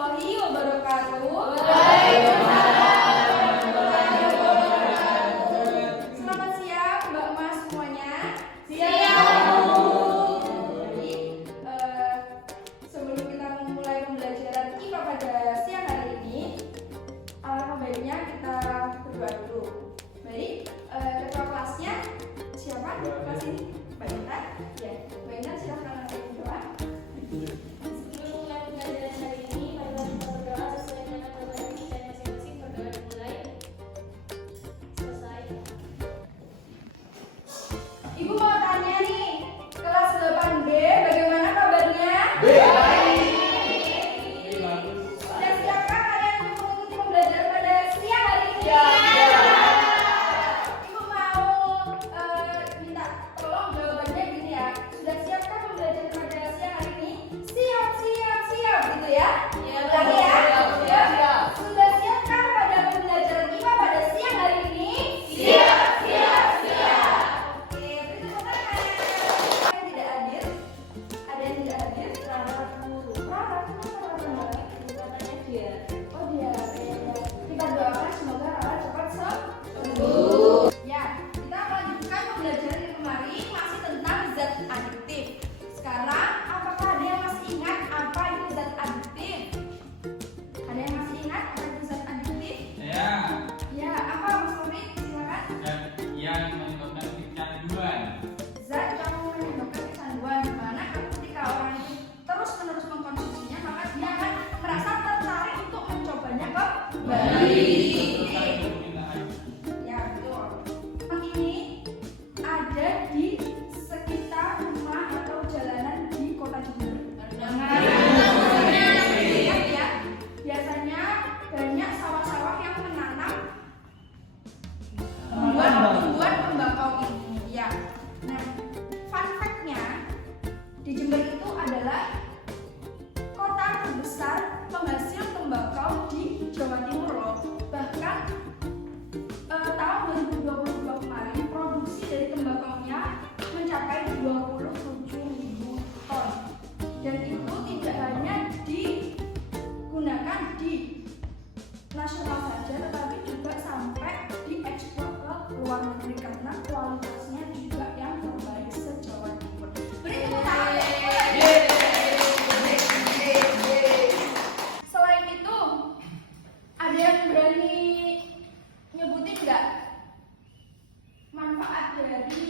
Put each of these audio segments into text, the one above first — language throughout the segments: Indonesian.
warahmatullahi wabarakatuh. Selamat siang Mbak Mas semuanya. Jadi, sebelum kita memulai pembelajaran IPA pada siang hari ini, alangkah baiknya kita berdoa dulu. Baik, ketua kelasnya siapa? Kelas ini? Mbak Intan? Ya, Mbak Intan silakan langsung berdoa. Sebelum mulai pembelajaran hari ini, mari kita berdoa sesuai dengan agama kita masing-masing. Berdoa dimulai. Selesai. Ibu mau tanya nih, kelas 8B bagaimana kabarnya? Sudah siapkah kalian untuk mengikuti pembelajaran pada siang hari ini? Ibu mau minta tolong jawabannya gini ya. Sudah siapkah pembelajaran pada siang hari ini? Siap, siap, siap gitu ya. Ulangi ya. Siap. Sudah siapkah pada pembelajaran IPA pada siang hari ini? Siap. Oke, beri tepuk tangan. Ada yang tidak hadir? Ada yang tidak hadir? Rara guru. Rara, kenapa Rara? Katanya dia. Oh dia. Kita doakan semoga Rara cepat sembuh. Ya, kita melanjutkan pembelajaran yang kemarin masih tentang zat adiktif. Sekarang, apakah ada yang masih ingat apa itu zat adiktif? Ada yang masih ingat apa itu zat adiktif? Ya, apa Mas Taufik? Silakan. Yang menyebabkan kecanduan. Zat yang menyebabkan kecanduan, di mana ketika orang itu terus-menerus mengkonsumsinya, maka dia akan merasa tertarik untuk mencobanya kembali. Ya, betul. Tempat ini ada di sekitar rumah atau jalanan di kota Jember. Ingat ya, biasanya banyak sawah-sawah yang menanam tumbuhan tembakau ini. Ya. Nah, fun fact-nya di Jember itu adalah kota terbesar penghasil tembakau di Jawa Timur loh. Bahkan tahun 2022 kemarin produksi dari tembakaunya mencapai 27.000 ton. Dan itu tidak hanya digunakan di nasional saja, tetapi juga sampai diekspor ke luar negeri karena kualitasnya juga yang terbaik se-Jawa Timur. Beri tepuk tangan. Selain itu, ada yang berani nyebutin nggak manfaat dari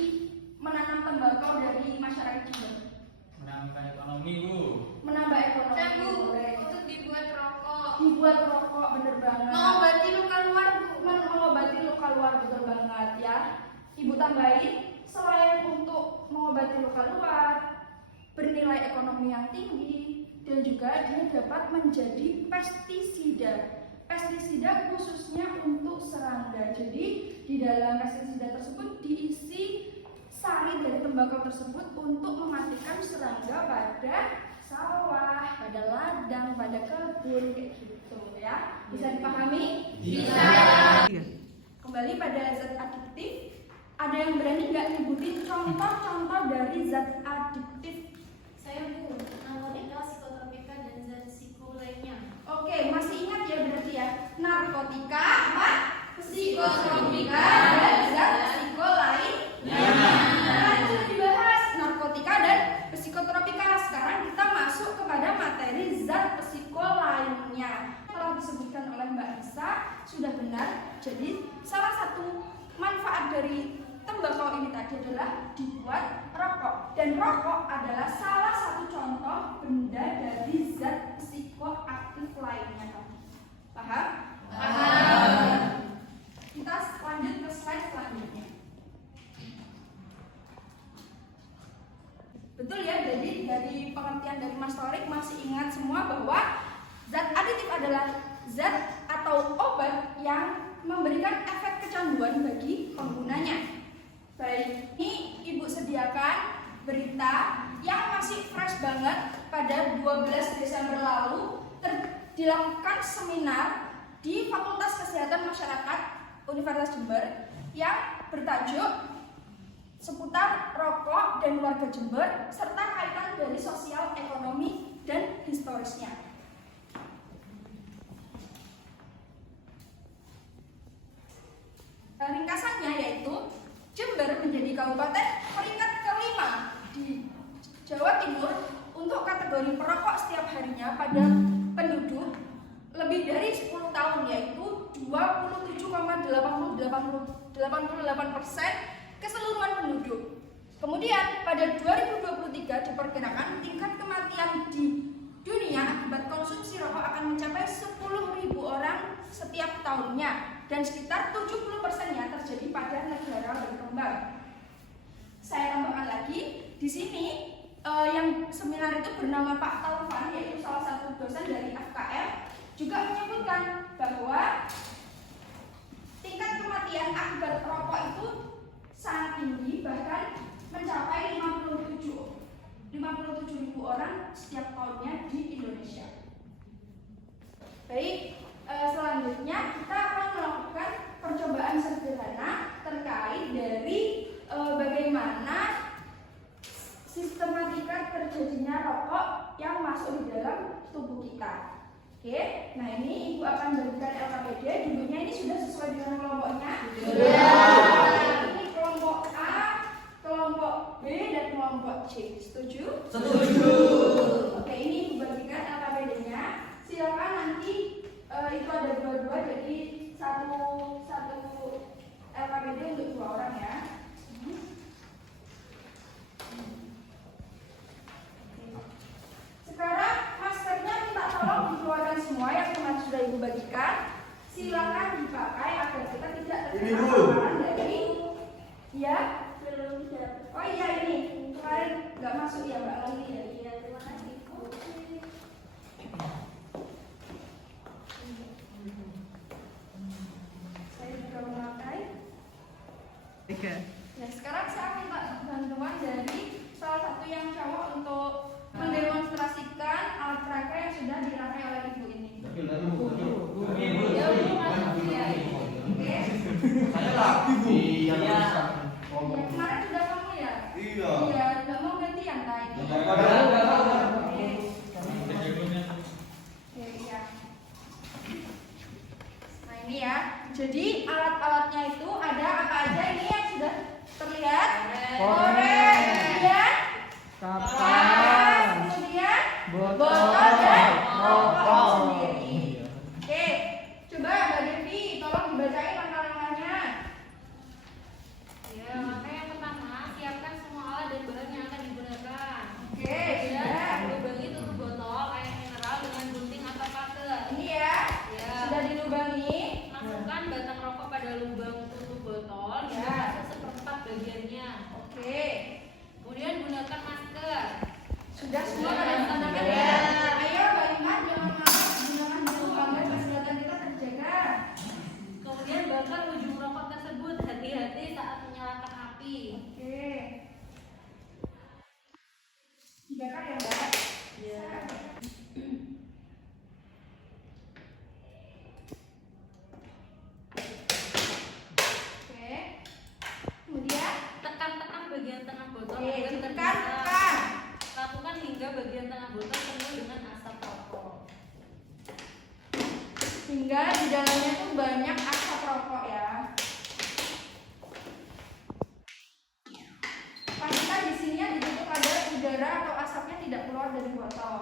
menanam tembakau dari masyarakat Jember? Menambah ekonomi, Bu. Menambah ekonomi. Boleh. Untuk dibuat rokok. Dibuat rokok, bener banget. Mengobati luka luar, Bu. Mengobati luka luar, betul banget ya. Ibu tambahin, selain untuk mengobati luka luar, bernilai ekonomi yang tinggi, dan juga dia dapat menjadi pestisida. Pestisida khususnya untuk serangga. Jadi di dalam pestisida tersebut diisi sari dari tembakau tersebut untuk mematikan serangga pada sawah, pada ladang, pada kebun kayak gitu ya. Bisa dipahami? Bisa. Kembali pada zat adiktif, ada yang berani nggak nyebutin contoh-contoh dari zat adiktif? Saya, Bu. Narkotika, psikotropika, dan zat psiko lainnya. Oke, masih ingat ya berarti ya? Narkotika, apa? Psikotropika, dan zat psiko lainnya. Nah, itu sudah dibahas narkotika dan psikotropika. Sekarang kita masuk kepada materi zat psiko lainnya. Telah disebutkan oleh Mbak Isa, sudah benar. Jadi salah satu manfaat dari tembakau ini tadi adalah dibuat rokok. Dan rokok adalah salah satu contoh benda dari zat psikoaktif lainnya. Paham? Kita lanjut ke slide selanjutnya. Betul ya, jadi dari pengertian dari Mas Torik masih ingat semua bahwa zat aditif adalah zat atau obat yang memberikan efek kecanduan bagi penggunanya. Baik, ini Ibu sediakan berita yang masih fresh banget pada 12 Desember lalu dilakukan seminar di Fakultas Kesehatan Masyarakat Universitas Jember yang bertajuk seputar rokok dan warga Jember serta kaitan dari sosial, ekonomi, dan historisnya. ringkasannya yaitu Jember menjadi kabupaten peringkat kelima di Jawa Timur untuk kategori perokok setiap harinya pada penduduk lebih dari 10 tahun, yaitu 27,88% keseluruhan penduduk. Kemudian pada 2023 diperkirakan tingkat kematian di dunia akibat konsumsi rokok akan mencapai 10.000 orang setiap tahunnya, dan sekitar 70%-nya terjadi pada negara berkembang. Saya tambahkan lagi di sini yang seminar itu bernama Pak Taufan, yaitu salah satu dosen dari FKM, juga menyebutkan bahwa tingkat kematian akibat rokok itu sangat tinggi, bahkan mencapai 57.000 orang setiap tahunnya di Indonesia. Baik, selanjutnya kita akan melakukan percobaan sederhana terkait dari bagaimana sistematika terjadinya rokok yang masuk di dalam tubuh kita. Oke, nah ini Ibu akan berikan LKPD. Duduknya ini sudah sesuai dengan kelompoknya? Sudah. Ini kelompok A, kelompok B, dan kelompok C. Setuju? Setuju. Oke, ini Ibu bagikan LKPD-nya. Silakan nanti itu ada dua-dua, jadi satu LKPD untuk 2 orang ya. Sekarang maskernya minta tolong dikeluarkan semua yang kemarin sudah Ibu bagikan. Silakan dipakai agar kita tidak terkena paparan dari ya. Oh iya, ini kemarin nggak masuk ya Mbak Lali ya. Iya, terima kasih. Saya juga memakai. Nah, sekarang saya minta bantuan dari salah satu yang cowok untuk mendemonstrasikan alat peraga yang sudah dirakai oleh Ibu ini. Ya, belum masuk ya. Oke. Saya lagi Bu. Iya. Ya, kemarin sudah kamu ya? Iya. Iya, nggak mau gantian lah ini. Oke. Oke, iya. Nah ini ya. Jadi alat-alatnya itu ada apa aja ini yang sudah terlihat? Korek, kemudian kapas, kemudian botol dan rokok sendiri. Oke, coba Mbak Devi tolong dibacain langkah-langkahnya. Ya, langkah yang pertama, siapkan semua alat dan bahan yang akan digunakan. Oke, Ya, sudah. lubangi tutup botol air mineral dengan gunting atau paker. Ini ya, Ya. sudah dilubangi. Masukkan batang rokok pada lubang tutup botol Ya. hingga masuk seperempat bagiannya. Oke, Kemudian gunakan masker. sudah semua pada ditandakan ya. Ayo Mbak Iman, jangan malas gunakan dulu agar kesehatan kita terjaga. Kemudian bakar ujung rokok tersebut. Hati-hati saat menyalakan api. Oke. Dibakar ya Mbak? Ya. Oke. Kemudian, Tekan-tekan bagian tengah botol oke, agar ditekan, terbuka. tekan. Lakukan hingga bagian tengah botol penuh dengan asap rokok. Hingga di dalamnya tuh banyak asap rokok ya. Pastikan di sini ditutup agar udara atau asapnya tidak keluar dari botol.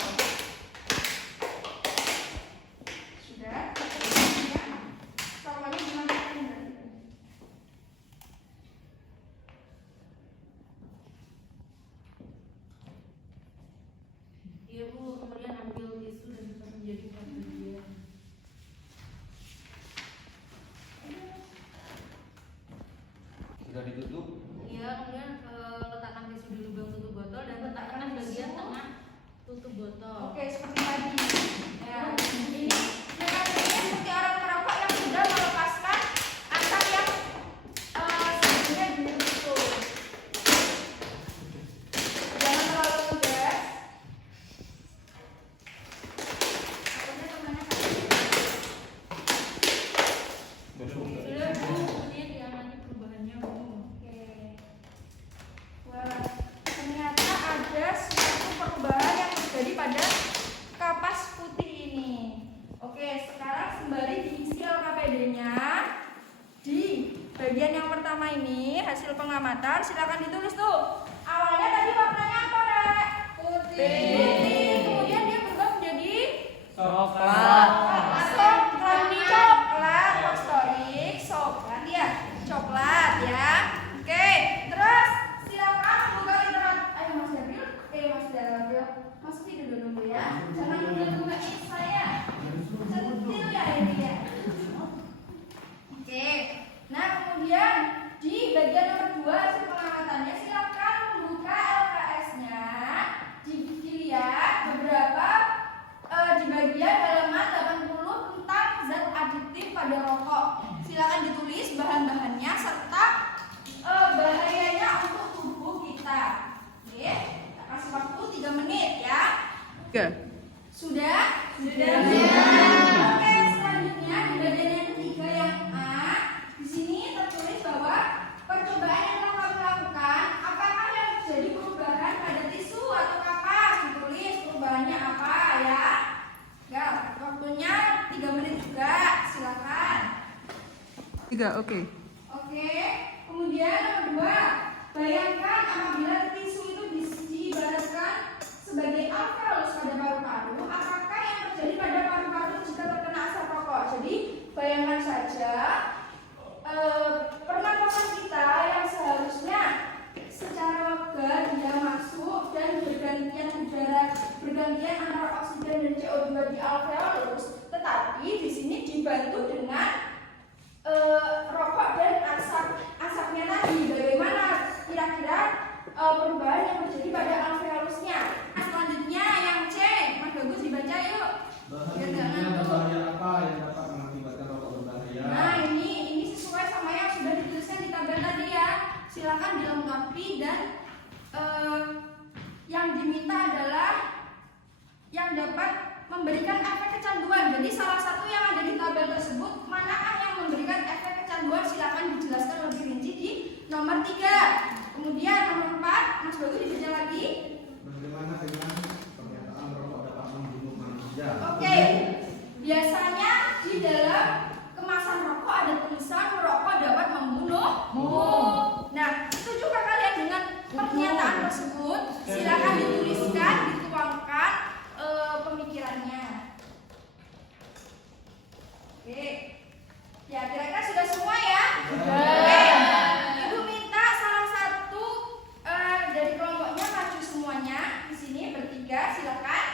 Sudah. Ya. Rokoknya dimasukin berarti. Iya Bu, kemudian ambil tisu dan bisa menjadi bagian. Sudah ditutup. Iya, kemudian letakkan tisu di lubang tutup botol dan letakkan bagian tengah tutup botol. Oke, seperti tadi. Ya, ini mekanismenya seperti orang merokok yang sudah melepaskan asap yang sebelumnya ditutup. Jangan terlalu ngegas. Takutnya temannya sakit. Sudah Bu, kemudian diamati perubahannya Bu. Oke. Wah, ternyata ada suatu perubahan yang terjadi pada pengamatan. Silakan ditulis tuh. Awalnya tadi warnanya apa, Rek? Putih. Kemudian dia berubah menjadi Coklat. coklat nih, coklat. Historik, coklat ya. Coklat ya. Oke, terus silakan buka literat. Ayo Mas Dabil. Mas Dabil. Mas Fido dulu ya. Jangan nungguin saya. Centil ya ini ya. Oke. Nah, kemudian di bagian nomor 2 hasil pengamatannya silakan membuka LKS-nya. Dilihat beberapa di bagian halaman 80 tentang zat aditif pada rokok. Silakan ditulis bahan-bahannya serta bahayanya untuk tubuh kita. Oke, kita kasih waktu 3 menit ya. Sudah? Sudah. Oke, selanjutnya di bagian yang ketiga yang A, di sini tertulis bahwa percobaan yang telah kami lakukan, apakah yang terjadi perubahan pada tisu atau kapas? Ditulis perubahannya apa ya. Ya, waktunya 3 menit juga. Silakan. 3, oke. Oke, kemudian nomor 2, bayangkan apabila tisu itu diibaratkan sebagai alveolus pada paru-paru, apakah yang terjadi pada paru-paru jika terkena asap rokok? Jadi bayangkan saja pernapasan kita yang seharusnya secara lega dia masuk dan bergantian udara, bergantian antara oksigen dan CO2 di alveolus, tetapi di sini dibantu dengan rokok dan asapnya tadi. Bagaimana kira-kira perubahan yang terjadi pada alveolusnya? Nah, selanjutnya yang C, Mas Bagus dibaca yuk. Bahaya apa yang dapat mengakibatkan rokok berbahaya? Nah, ini sesuai sama yang sudah dituliskan di tabel tadi ya. Silakan dilengkapi dan yang diminta adalah yang dapat memberikan efek kecanduan. Jadi salah satu yang ada di tabel tersebut manakah yang memberikan efek kecanduan, silakan dijelaskan lebih rinci di nomor 3. Kemudian nomor 4, Mas Bagus dibaca lagi. Bagaimana dengan pernyataan rokok dapat membunuh manusia? Oke, biasanya di dalam kemasan rokok ada tulisan merokok dapat membunuhmu. Nah, setujukah kalian dengan pernyataan tersebut? Silakan dituliskan, dituangkan pemikirannya. Oke, ya kira-kira sudah semua ya? Oke, Ibu minta salah satu dari kelompoknya maju semuanya di sini bertiga, silakan.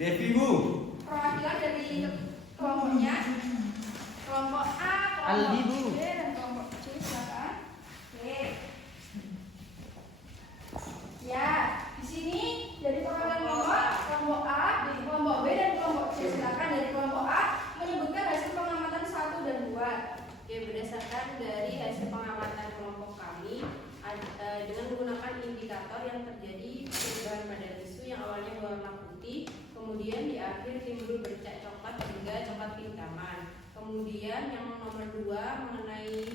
Devi, Bu. Perwakilan dari kelompoknya, kelompok A, Aldi, Bu. kelompok B, dan kelompok C, silakan. Oke. Ya, di sini dari perwakilan kelompok A, dari kelompok B, dan kelompok C, silakan. Dari kelompok A menyebutkan hasil pengamatan 1 dan 2. Oke, berdasarkan dari hasil pengamatan kelompok kami dengan menggunakan indikator yang terjadi perubahan pada tisu yang awalnya berwarna putih, kemudian di akhir timbul bercak coklat hingga coklat kehitaman. Kemudian yang nomor 2 mengenai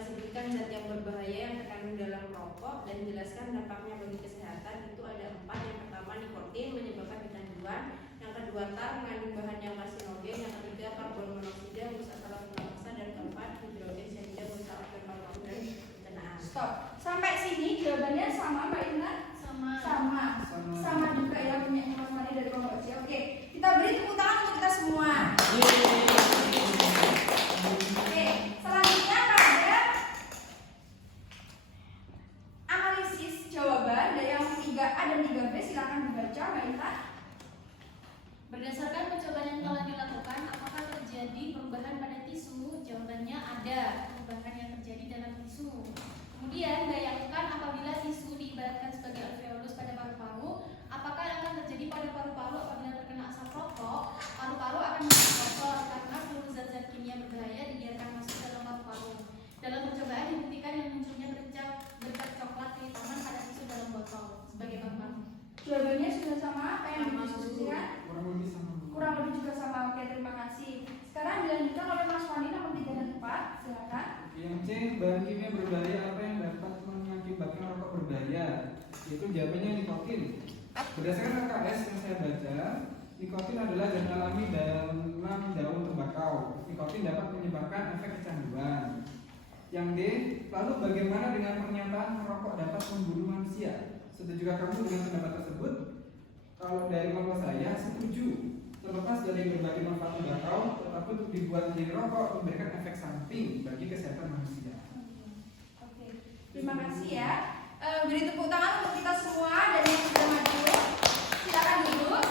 sebutkan zat yang berbahaya yang terkandung dalam rokok dan jelaskan dampaknya bagi kesehatan. Itu ada 4. Yang pertama, nikotin menyebabkan kecanduan. Yang kedua, tar mengandung bahan yang karsinogen. Yang ketiga, karbon monoksida merusak saluran pernapasan. Dan keempat, hidrogen cyanida merusak organ paru-paru dan pencernaan. Stop. Sampai sini jawabannya sama Mbak Intan? Sama juga ya punya informasi dari kelompok C. Oke, kita beri tepuk tangan untuk kita semua. Oke, selanjutnya pada analisis jawaban dari yang 3A dan 3B, silakan dibaca Mbak Intan. Berdasarkan percobaan yang telah dilakukan, apakah terjadi perubahan pada tisu? Jawabannya ada perubahan yang terjadi dalam tisu. Kemudian bayangkan apabila tisu diibaratkan sebagai alveolus pada paru-paru, apakah yang akan terjadi pada paru-paru apabila terkena asap rokok? Paru-paru akan menjadi kotor karena seluruh zat-zat kimia berbahaya dibiarkan masuk dalam paru-paru. Dalam percobaan dibuktikan yang munculnya bercak coklat kehitaman pada tisu dalam botol sebagai bahan. Jawabannya sudah sama apa yang didiskusikan? Kurang lebih sama. Kurang lebih juga sama. Oke, terima kasih. Sekarang dilanjutkan oleh Mas Fandi nomor 3 dan 4. Silakan. Yang C, bahan kimia berbahaya apa yang dapat mengakibatkan rokok berbahaya? Itu jawabannya nikotin. Berdasarkan LKS yang saya baca, nikotin adalah zat alami dalam daun tembakau. Nikotin dapat menyebabkan efek kecanduan. Yang D, lalu bagaimana dengan pernyataan merokok dapat membunuh manusia? Setujukah kamu dengan pendapat tersebut? Kalau dari orang tua saya setuju. Terlepas dari berbagai manfaat tembakau, tetapi untuk dibuat menjadi rokok memberikan efek samping bagi kesehatan manusia. Oke, terima kasih ya. Beri tepuk tangan untuk kita semua dan yang sudah maju. Silakan duduk.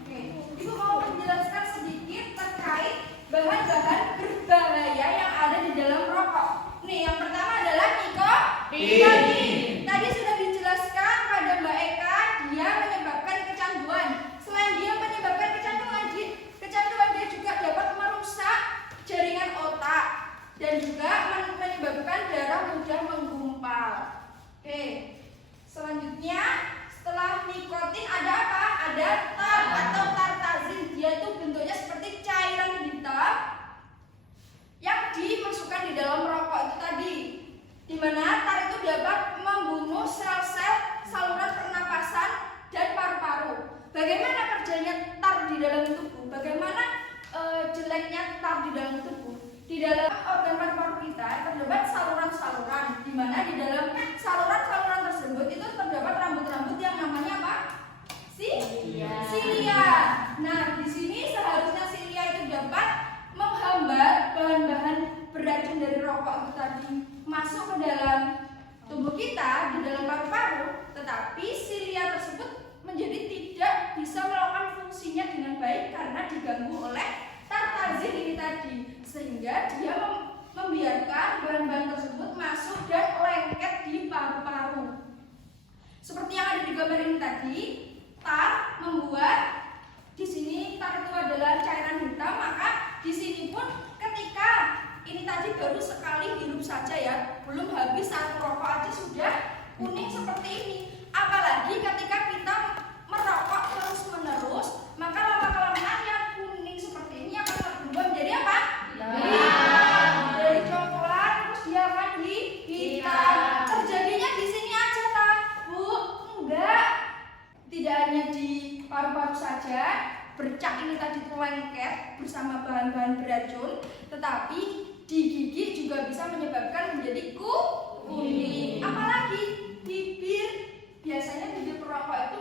Oke, Ibu mau menjelaskan sedikit terkait bahan-bahan berbahaya yang ada di dalam rokok. Nih, yang pertama adalah nikotin. Tadi sudah dijelaskan pada Mbak Eka, dia menyebabkan kecanduan. Selain dia menyebabkan kecanduan dia juga dapat merusak jaringan otak dan juga menyebabkan darah mudah menggumpal. Oke, selanjutnya setelah nikotin ada apa? Ada tar atau tartazin. Dia itu bentuknya seperti cairan hitam yang dimasukkan di dalam rokok itu tadi. Di mana tar itu dapat membunuh sel-sel saluran pernapasan dan paru-paru. Bagaimana kerjanya tar di dalam tubuh? Bagaimana jeleknya tar di dalam tubuh? Di dalam organ paru-paru kita terdapat saluran-saluran, di mana di dalam saluran-saluran tersebut itu terdapat rambut-rambut yang namanya apa? Silia. Nah, di sini seharusnya silia itu dapat menghambat bahan-bahan beracun dari rokok itu tadi masuk ke dalam tubuh kita, di dalam paru-paru, tetapi silia tersebut menjadi tidak bisa melakukan fungsinya dengan baik karena diganggu oleh tartazin ini tadi, sehingga dia membiarkan bahan-bahan tersebut masuk dan lengket di paru-paru. Seperti yang ada di gambar ini tadi, tar membuat di sini tar itu adalah cairan hitam, maka di sini pun ketika ini tadi baru sekali hirup saja ya, belum habis satu rokok aja sudah kuning seperti ini. Apalagi ketika kita merokok terus-menerus, maka lama-kelamaan yang kuning seperti ini akan berubah menjadi apa? Dari coklat terus dia akan hitam. Terjadinya di sini aja tak, Bu? Enggak. Tidak hanya di paru-paru saja, bercak ini tadi lengket bersama bahan-bahan beracun, tetapi di gigi juga bisa menyebabkan menjadi kuning. Apalagi bibir, biasanya bibir perokok itu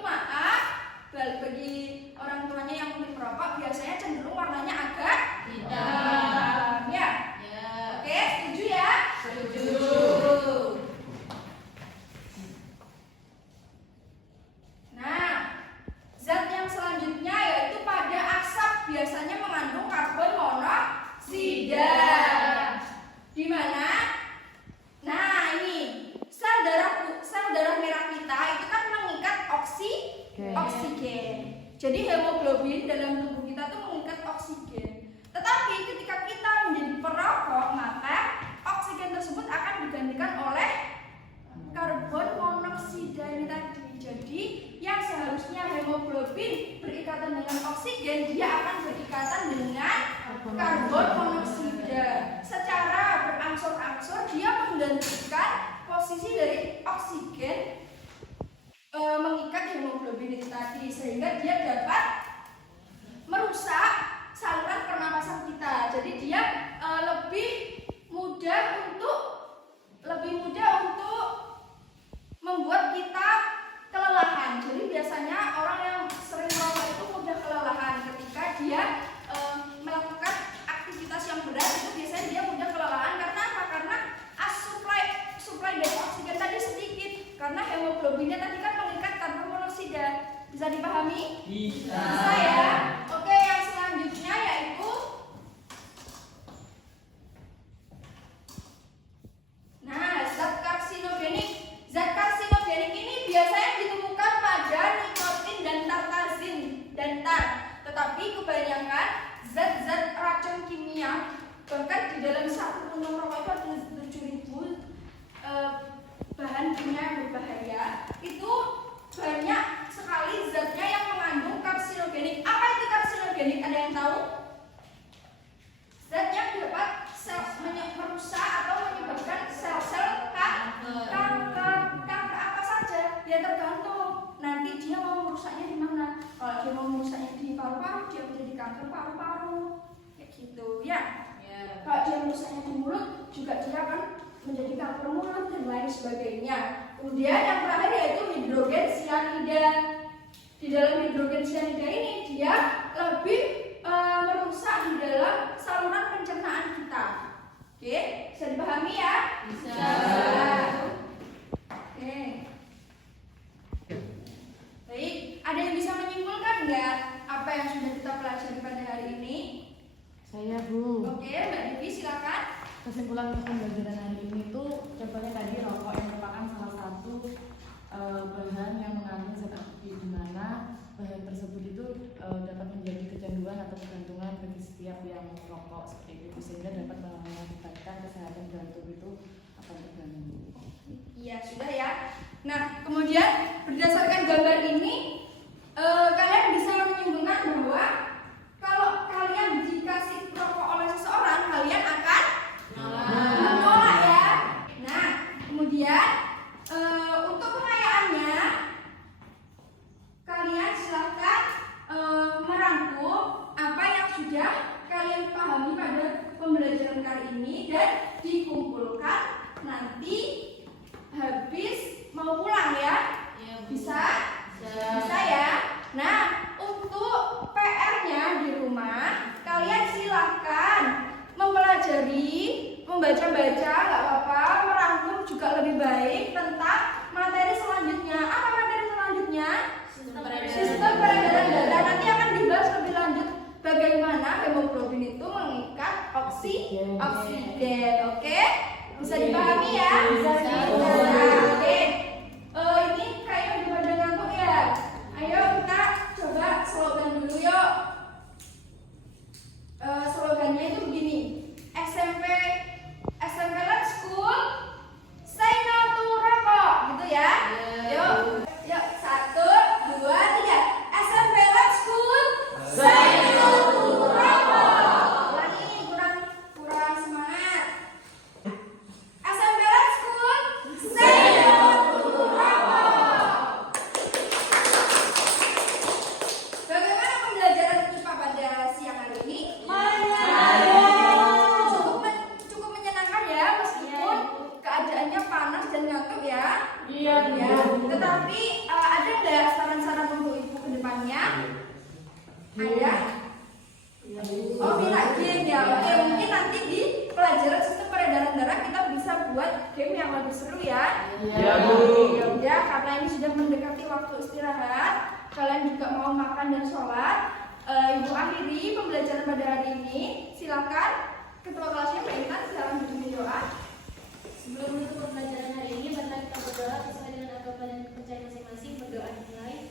bagi orang tuanya yang mungkin perokok biasanya cenderung warnanya agak hitam. Ya? Oke, setuju ya? Setuju. Nah, zat yang selanjutnya yaitu pada asap biasanya mengandung karbon monoksida. Di mana? Nah, ini sel darah merah kita itu kan mengikat oksigen. Jadi hemoglobin dalam tubuh kita tuh mengikat oksigen. Tetapi ketika kita menjadi perokok, maka oksigen tersebut akan digantikan oleh karbon monoksida ini tadi. Jadi yang seharusnya hemoglobin berikatan dengan oksigen, dia akan berikatan dengan karbon monoksida. Secara berangsur-angsur dia menggantikan posisi dari oksigen mengikat hemoglobin ini tadi, sehingga dia dapat merusak saluran pernapasan kita. Jadi dia lebih mudah untuk membuat kita kelelahan. Jadi biasanya orang yang sering merokok itu mudah kelelahan ketika dia melakukan aktivitas yang berat, itu biasanya dia mudah kelelahan. Karena apa? Karena supply dari oksigen tadi sedikit, karena hemoglobinnya tadi kan mengikat karbon monoksida. Bisa dipahami? Bisa ya. Oke, yang selanjutnya yaitu zat karsinogenik. Zat karsinogenik ini biasanya ditemukan pada nikotin dan tartazin dan tar. Tetapi kebanyakan zat-zat racun kimia, bahkan di dalam satu puntung rokok itu ada 7.000 bahan kimia yang berbahaya. Itu banyak sekali zatnya yang mengandung karsinogenik. Apa itu karsinogenik? Ada yang tahu? Zat yang dapat merusak atau menyebabkan sel-sel kanker apa saja. Ya tergantung nanti dia mau merusaknya di mana. Kalau dia mau merusaknya di paru-paru, dia menjadi kanker paru-paru. Kayak gitu ya. Kalau dia merusaknya di mulut, juga dia akan menjadi kanker mulut dan lain sebagainya. Kemudian yang terakhir yaitu hidrogen cyanida. Di dalam hidrogen cyanida ini dia lebih merusak di dalam saluran pencernaan kita. Oke, bisa dipahami ya? Bisa. Oke. Baik, ada yang bisa menyimpulkan nggak apa yang sudah kita pelajari pada hari ini? Saya Bu. Oke, Mbak Devi silakan. Kesimpulan pembelajaran hari ini tuh contohnya tadi rokok yang merupakan salah satu bahan yang mengandung zat aktif, di mana bahan tersebut itu dapat menjadi kecanduan atau kegantungan bagi setiap yang merokok seperti itu, sehingga dapat mengakibatkan kesehatan jantung itu akan terganggu. Iya, sudah ya. Nah, kemudian berdasarkan gambar ini kalian bisa menyimpulkan bahwa kalau kalian dikasih rokok oleh seseorang, kalian akan menolak ya. Nah, kemudian untuk pengayaannya kalian silahkan merangkum apa yang sudah kalian pahami pada pembelajaran kali ini dan dikumpulkan nanti habis mau pulang ya. Bisa? Bisa ya. Nah, untuk PR-nya di rumah kalian silahkan mempelajari, membaca-baca, nggak apa-apa, merangkum juga lebih baik tentang materi selanjutnya. Apa materi selanjutnya? Sistem peredaran darah. Nanti akan dibahas lebih lanjut bagaimana hemoglobin itu mengikat oksigen. Oke? Bisa dipahami ya? Bisa. Oke. Ini kayaknya udah pada ngantuk ya. Ayo kita coba slogan dulu yuk. Slogannya itu begini. SMP Let's School Say No to Rokok, gitu ya. Yuk, 1, 2, 3. SMP Let's School Say No to Rokok. Ulangi, kurang semangat. SMP Let's School Say No to Rokok. Bagaimana pembelajaran kita pada siang hari ini? Cukup menyenangkan ya, meskipun keadaannya panas dan ngantuk ya. Iya. Ya. Tetapi ada nggak saran-saran untuk ibu ke depannya? Ada? Oh, minat game ya. Oke, mungkin nanti di pelajaran sistem peredaran darah kita bisa buat game yang lebih seru ya. Iya, Bu. Ya udah, karena ini sudah mendekati waktu istirahat, kalian juga mau makan dan sholat. Ibu akhiri pembelajaran pada hari ini. Silakan ketua kelasnya Mbak Intan, silakan bimbing doa. Sebelum menutup pembelajaran hari ini, mari kita berdoa sesuai dengan agama dan kepercayaan masing-masing. Berdoa dimulai.